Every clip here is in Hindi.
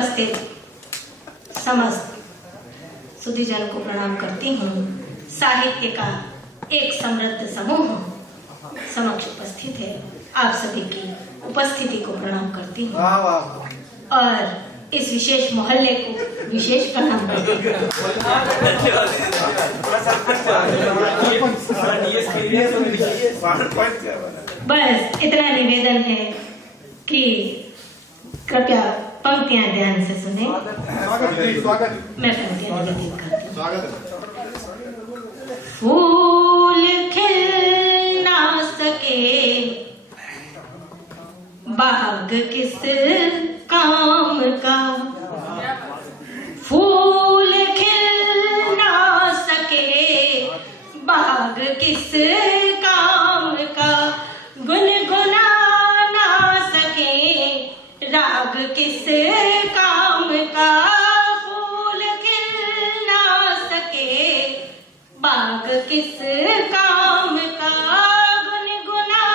उपस्थित समस्त सुधीजन को प्रणाम करती हूँ। साहित्य का एक समृद्ध समूह समक्ष उपस्थित है। आप सभी की उपस्थिति को प्रणाम करती हूँ और इस विशेष मोहल्ले को विशेष प्रणाम करती हूँ। बस इतना निवेदन है कि कृपया पंक्तियां ध्यान से सुने। मैं पंक्तियां निवेदित करती हूँ। फूल खिल ना सके बाग किस काम का, फूल खिल ना सके बाग किस काम का, गुनगुना ना सके राग किस काम का, फूल खिल ना सके बाग किस काम का, गुनगुना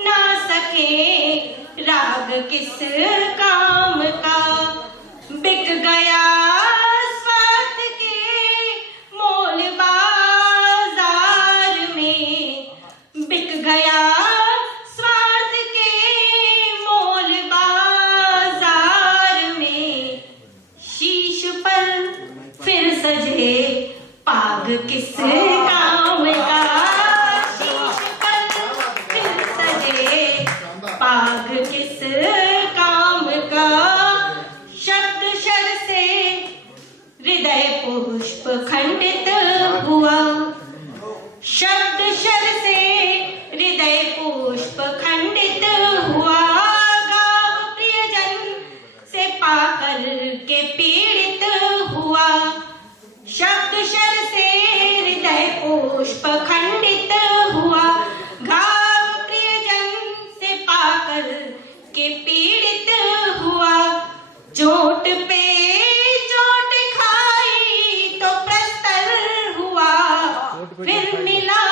ना सके राग किस काम का, बिक गया स्वार्थ के मोल बाजार में, बिक गया स्वार्थ के मोल बाजार में, शीश पर फिर सजे पाग किस काम का, शीश पर फिर सजे पाग किस काम का, शब्द शर से हृदय पुष्प खंडित हुआ, शब्द शर से हृदय पुष्प खंडित हुआ, गाँव प्रियजन से पाकर के पीड़ित हुआ, शब्द शर से हृदय पुष्प खंडित हुआ, घाव प्रियजन से पाकर के पीड़ित हुआ, चोट पे चोट खाई तो प्रस्तर हुआ, फिर मिला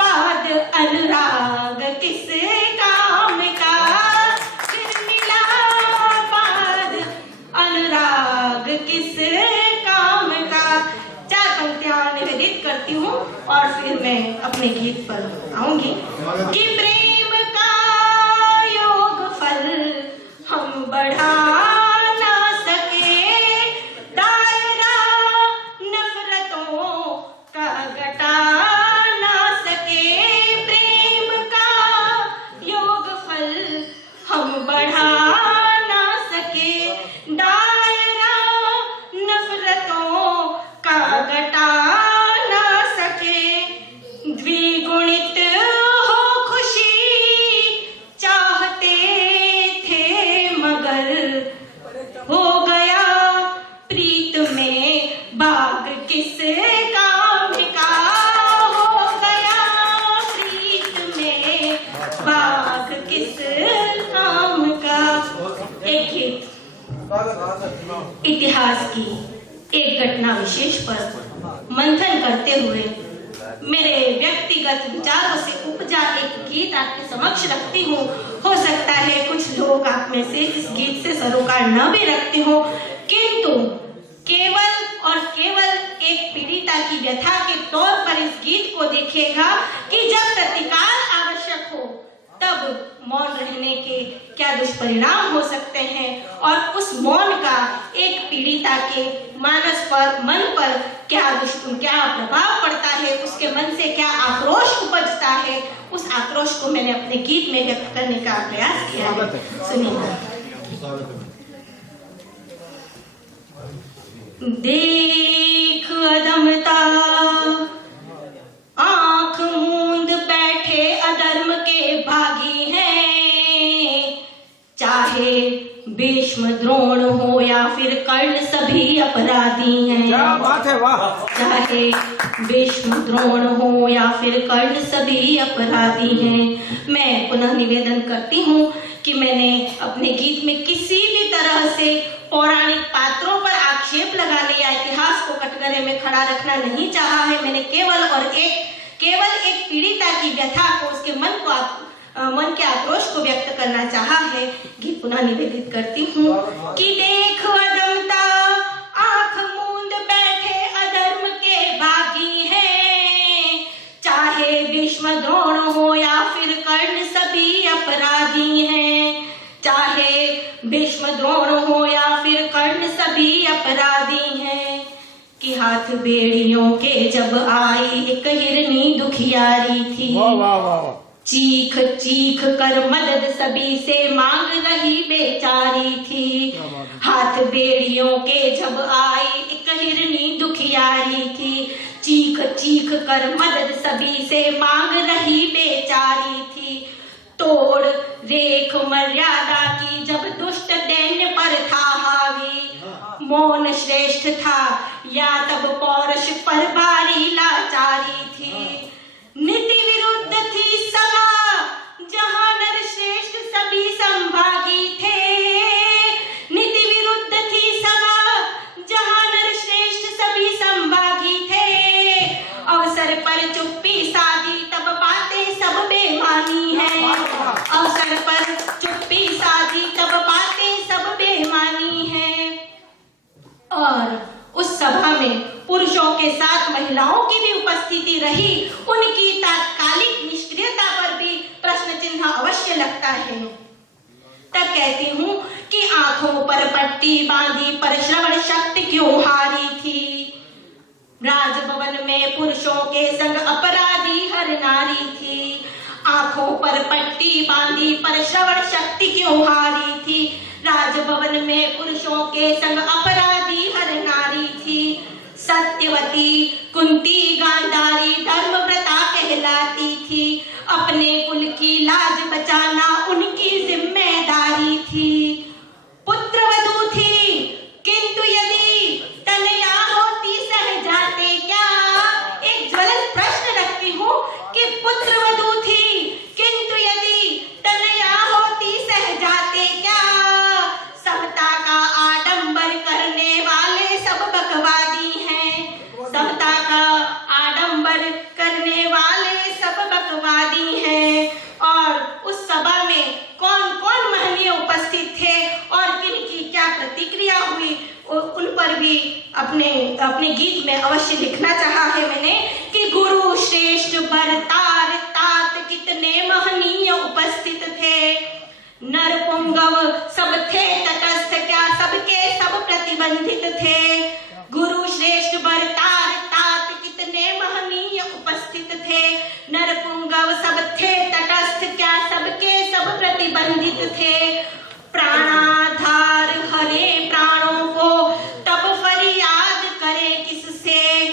बाद अनुराग किस काम का, फिर मिला बाद अनुराग किस काम का। चार पंक्तियां निवेदित करती हूँ और फिर मैं अपने गीत पर आऊंगी कि प्रेम का योग फल हम बढ़ा ना सके, दायरा नफरतों का घटा ना सके, प्रेम का योग फल हम बढ़ा ना सके, दायरा नफरतों का घटा ना सके, द्विगुणित हो खुशी चाहते थे मगर हो गया प्रीत में बाग किस काम का, हो गया प्रीत में बाग किस काम का। एक गीत इतिहास की एक घटना विशेष पर मंथन करते हुए मेरे व्यक्तिगत विचारों से उपजा एक गीत आपके समक्ष रखती हूँ। हो सकता है कुछ लोग आप में से इस गीत से सरोकार न भी रखते हो, किंतु केवल और केवल एक पीड़िता की व्यथा के तौर पर इस गीत को देखिएगा कि जब प्रतिकार आवश्यक हो तब मौन रहने के क्या दुष्परिणाम हो सकते हैं और उस मौन का एक पीड़िता के मानस पर, मन पर क्या प्रभाव पड़ता है, उसके मन से क्या आक्रोश उपजता है, उस आक्रोश को मैंने अपने गीत में व्यक्त करने का प्रयास किया है। सुनिए। देख अदमता आंख मूंद बैठे अधर्म के भागी हैं, चाहे भीष्म द्रोण हो या फिर कर्ण सभी अपराधी हैं, क्या बात है, वाह। चाहे भीष्म द्रोण हो या फिर कर्ण सभी अपराधी हैं। मैं पुनः निवेदन करती हूँ कि मैंने अपने गीत में किसी भी तरह से पौराणिक पात्रों पर आक्षेप लगाने या इतिहास को कटघरे में खड़ा रखना नहीं चाहा है। मैंने केवल एक पीड़िता की व्यथा को, उसके मन को मन के आक्रोश को व्यक्त करना चाहा है। गीत पुनः निवेदित करती हूँ कि देख अदमता आंख मूंद बैठे अधर्म के बागी हैं, चाहे भीष्म द्रोण हो या फिर कर्ण सभी अपराधी हैं, चाहे भीष्म द्रोण हो या फिर कर्ण सभी अपराधी हैं। कि हाथ बेड़ियों के जब आई एक हिरनी दुखियारी थी, चीख चीख कर मदद सभी से मांग रही बेचारी थी। हाथ बेड़ियों के जब आई एक हिरनी दुखियारी थी, चीख चीख कर मदद सभी से मांग रही बेचारी थी। तोड़ रेख मर्यादा की जब दुष्ट दैन्य पर था हावी, मौन श्रेष्ठ था या तब पौरुष पर भारी लाचारी थी। नीति विरुद्ध थी सभा जहां नर श्रेष्ठ सभी संभागी थे, नीति विरुद्ध थी सभा जहां नर श्रेष्ठ सभी संभागी थे। अवसर पर चुप्पी साधी तब बातें सब बेमानी है, अवसर पर चुप्पी साधी तब बातें सब बेमानी है। और उस सभा में पुरुषों के साथ महिलाओं की भी उपस्थिति रही, उनकी तात्कालिक निष्क्रियता पर भी प्रश्न चिन्ह अवश्य लगता है। तब कहती हूँ कि आंखों पर पट्टी बांधी पर श्रवण शक्ति क्यों हारी थी। राजभवन में पुरुषों के संग अपराधी हर नारी थी, आंखों पर पट्टी बांधी पर श्रवण शक्ति क्यों हारी थी। राजभवन में पुरुषों के संग अपराधी हर नारी थी। सत्यवती कुंती गांधारी धर्मव्रता कहलाती थी, अपने कुल की लाज बचाना उनकी जिम्मेदारी थी। पुत्रवधू थी किंतु यदि तनया होती सह जाते क्या। एक ज्वलंत प्रश्न रखती हूँ कि पुत्रवधू थी किंतु यदि तनया होती सह जाते क्या। समता का आडंबर करने वाले सब बकवादी हैं, समता का आडंबर करने वाले सब बकवादी हैं। और उस सभा में कौन कौन महनीय उपस्थित थे और किन की क्या प्रतिक्रिया हुई, उन पर भी अपने गीत में अवश्य लिखना चाहा है मैंने कि गुरु श्रेष्ठ भरतार तात कितने महनीय उपस्थित थे। नर पुंगव सब थे तटस्थ क्या सबके सब प्रतिबंधित थे। गुरु श्रेष्ठ भरतार तात कितने महनीय उपस्थित थे। नर पुंगव सब थे तटस्थ क्या सबके सब प्रतिबंधित थे। प्राणाधार हरे प्राणों को तब फरियाद करे किससे।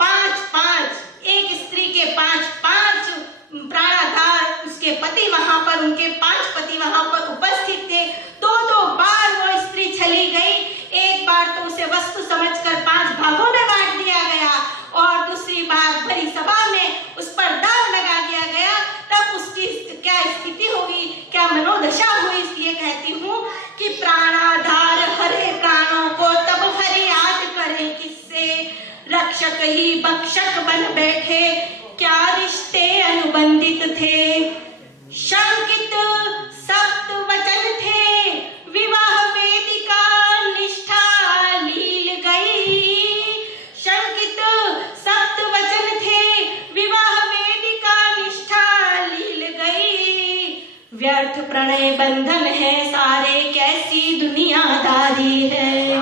पांच पांच एक स्त्री के पांच पांच प्राणाधार उसके पति वहां पर, उनके 5 पति वहां पर उपस्थित थे। दो बार वो स्त्री चली गई, एक बार तो उसे वस्तु समझकर 5 भागों में बांट दिया गया और दूसरी बार भरी सभा में उस पर दाव लगा दिया गया। तब उसकी क्या स्थिति होगी, क्या मनोदशा हुई। इसलिए कहती हूँ कि प्राणाधार हरे प्राणों को तब फरियाद करे किससे। रक्षक ही बक्षक बन बैठे क्या रिश्ते अनुबंधित थे। शंकित सप्त वचन थे विवाह वेदिका निष्ठा लील गई। शंकित सप्त वचन थे विवाह वेदिका निष्ठा लील गई। व्यर्थ प्रणय बंधन है सारे कैसी दुनियादारी है।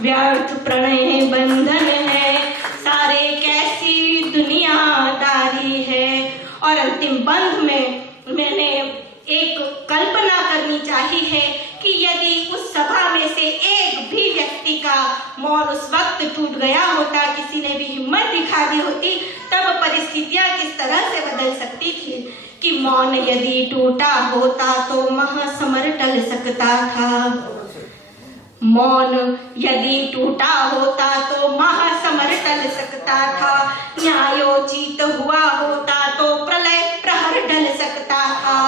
व्यर्थ प्रणय बंधन है सारे कैसी दुनियादारी है। और अंतिम बंध में मैंने एक कल्पना करनी चाहिए है कि यदि उस सभा में से एक भी व्यक्ति का मौन उस वक्त टूट गया होता, किसी ने भी हिम्मत दिखा दी होती, तब परिस्थितियां किस तरह से बदल सकती थी। कि मौन यदि टूटा होता तो महासमर टल सकता था। मौन यदि टूटा होता तो महासमर टल सकता था। न्यायोचित हुआ होता तो प्रलय प्रहर डल सकता था।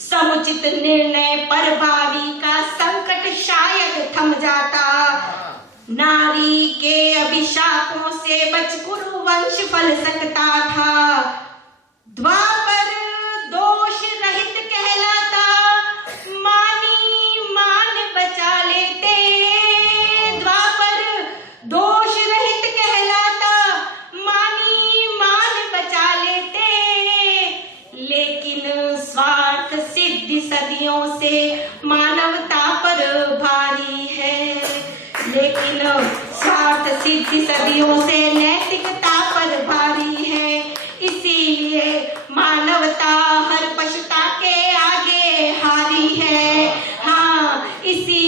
समुचित निर्णय पर भावी का संकट शायद थम जाता। नारी के अभिशापों से बच कुरु वंश फल सकता था। द्वापर दोष रहित सिद्धि सदियों से मानवता पर भारी है, लेकिन स्वार्थ सिद्धि सदियों से नैतिकता पर भारी है। इसीलिए मानवता हर पशुता के आगे हारी है। हाँ, इसी